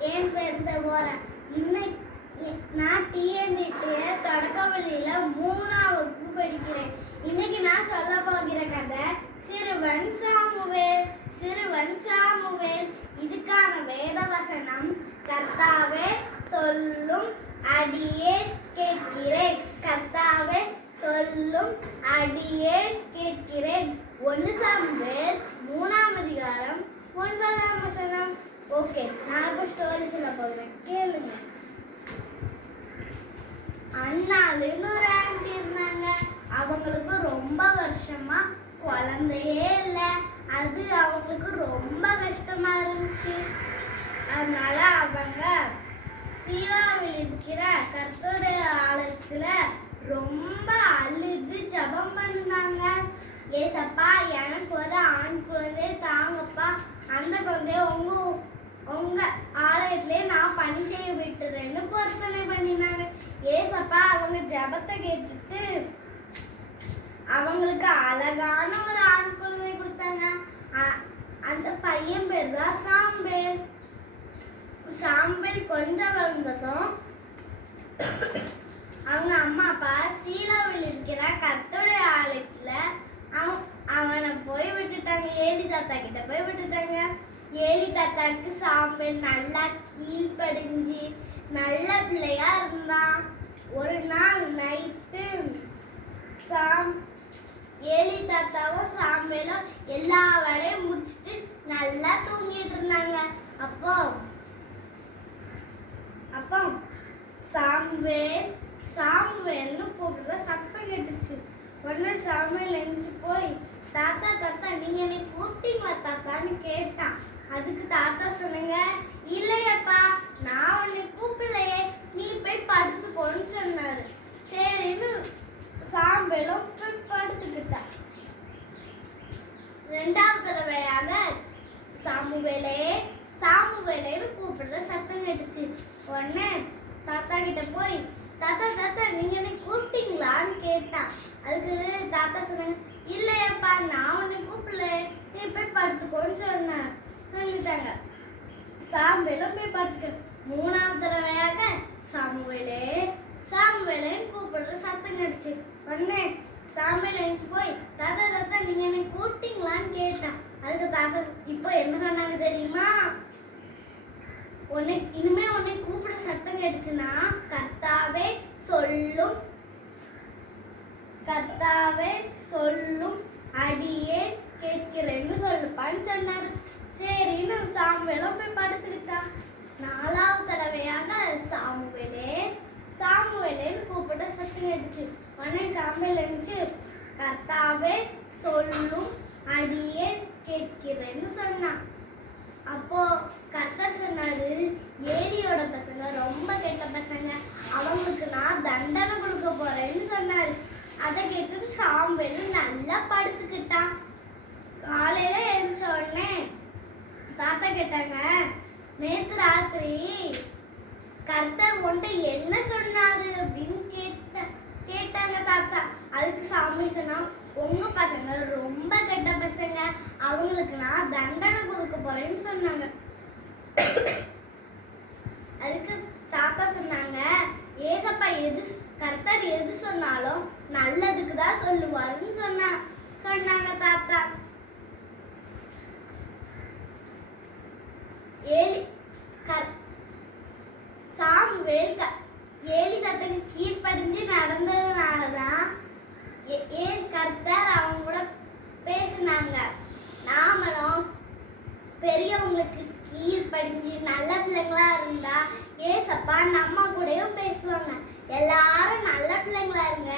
ஏன் பிறந்த போறேன். இன்னைக்கு நான் டிஎன்டிட்டு தொடக்கப்பள்ளியில மூணாம் வகுப்பு படிக்கிறேன். இன்னைக்கு நான் சொல்ல போகிற கதை சிறுவன் சாமுவேல் சிறுவன் சாமுவேல். இதுக்கான வேத வசனம் கர்த்தாவே சொல்லும் அடியே கேட்கிறேன். கர்த்தாவே சொல்லும் அடியே கேட்கிறேன். ஒன்று சாமுவேல் மூணாம் அதிகாரம் ஒன்பதாம் ஓகே நான் இப்போ ஸ்டோரி சொல்ல போகிறேன் கேளுங்க. அண்ணாளுன்னு ஒரு ஆண்டி இருந்தாங்க. அவங்களுக்கு ரொம்ப வருஷமா குழந்தையே இல்லை. அது அவங்களுக்கு ரொம்ப கஷ்டமா இருந்துச்சு. அதனால அவங்க சீலாவில் இருக்கிற கர்த்தருடைய ஆலயத்துல ரொம்ப அழுது ஜெபம் பண்ணாங்க. ஏசப்பா எனக்கு ஒரு ஆண் குழந்தை தாங்கப்பா அந்த குழந்தைய உங்க உங்க ஆலயத்திலே நான் பணி செய்ய விட்டுறேன்னு பொருத்தனை பண்ணினாங்க ஏசப்பா அவங்க ஜெபத்தை கேட்டுட்டு அவங்களுக்கு அழகான ஒரு ஆண் குழந்தை கொடுத்தாங்க. அந்த பையன் பேர் தான் சாம்பேல். சாம்பேல் கொஞ்சம் வளர்ந்ததும் அவங்க அம்மா அப்பா சீலாவில் இருக்கிற கத்தோடைய ஆலயத்தில் அவன் அவனை போய் விட்டுட்டாங்க. ஏலி தாத்தா கிட்ட போய் விட்டுட்டாங்க. ஏலி தாத்தாக்கு சாம்பல் நல்லா கீழ்படிஞ்சு நல்ல பிள்ளையா இருந்தான். ஒரு நாள் நைட்டு சாம் ஏலி தாத்தாவும் சாம்பலும் எல்லா வேலையும் முடிச்சிட்டு நல்லா தூங்கிட்டு இருந்தாங்க. அப்போ அப்போ சாம்வேல் சாம்வேல்னு கூப்பிடுற சத்தம் கேட்டுச்சு. உடனே சாமுவேல் எழுந்து போய் தாத்தா தாத்தா நீங்க என்னை கூப்பிட்டீங்களா தாத்தான்னு கேட்டான். அதுக்கு தாத்தா சொன்னீங்க இல்லையப்பா நான் உன்னை கூப்பிடலையே. நீ போய் படுத்து போன சரின்னு சாம்பலும் போய் படுத்துக்கிட்டான் ரெண்டாவது தடவையாக சாமுவேலே சாமுவேலேன்னு கூப்பிடுற சத்தம் கேட்டுச்சு. உடனே தாத்தா கிட்ட போய் தாத்தா தாத்தா நீங்க என்னை கூப்பிட்டீங்களான்னு கேட்டான். அதுக்கு தாத்தா சொன்னாங்க இல்லையப்பா நான் உன்னை கூப்பிடல. நீ போய் படுத்துக்கோன்னு சொன்னேன். சொல்லிட்டாங்க. சாம்பேலும் போய் படுத்துக்க. மூணாவது தடவையாக சாமுவேலே சாமுவேலேன்னு கூப்பிடுற சத்தம் கேட்டுச்சு. உடனே சாமுவேல் எழுந்து போய் தாத்தா தாத்தா நீங்க என்னை கூப்பிட்டீங்களான்னு கேட்டேன். அதுக்கு தாசா இப்போ என்ன சொன்னாங்க தெரியுமா? உன்னை இனிமே உன்னை கூப்பிட சத்தம் கேட்டுச்சுன்னா கர்த்தாவே சொல்லும் கர்த்தாவே சொல்லும் அடியே கேட்கிறேன்னு சொல்லுப்பான்னு சொன்னார். சரின்னு சாமுவேலும் போய் படுத்துக்கிட்டான். நாலாவது தடவையாக சா சாமுவேலேன்னு கூப்பிட சத்தம் உடனே சாமுவேல் இருந்துச்சு கர்த்தாவே சொல்லும் அடியே கேட்கிறேன்னு சொன்னான். அப்போ கர்த்தர் சொன்னாரு ஏலியோட பசங்க ரொம்ப கெட்ட பசங்க அவங்களுக்கு நான் தண்டனை கொடுக்க போறேன்னு சொன்னாரு. அதை கேட்டு சாம்பல் நல்லா படுத்துக்கிட்டான். காலையில எழுந்த உடனே தாத்தா கேட்டாங்க நேத்து ராத்திரி கர்த்தர் உன்ட்ட என்ன சொன்னாரு? அப்படின்னு கேட்டேன் கேட்டாங்க தாத்தா அதுக்கு சாமி சொன்னா உங்க பசங்க ரொம்ப கெட்ட பசங்க. அவங்களுக்கு நான் தண்டனை கொடுக்க போறேன்னு சொன்னாங்க. அதுக்கு தாத்தா சொன்னாங்க ஏசப்பா எது கர்த்தர் எது சொன்னாலும் நல்லதுக்கு தான் சொல்லுவாருன்னு சொன்னா சொன்னாங்க தாத்தா. ஏலி கர் சாமுவேல் க ஏலி தத்துக்கு கீழ்ப்படிஞ்சு நடந்ததுனால தான் ஏன் கர்த்தர் அவங்க கூட பேசினாங்க? நாமளும் பெரியவங்களுக்கு கீழ்ப்படிஞ்சு நல்ல பிள்ளைங்களா இருந்தா ஏசப்பா நம்ம கூடயும் பேசுவாங்க. எல்லாரும் நல்ல பிள்ளைங்களா இருங்க.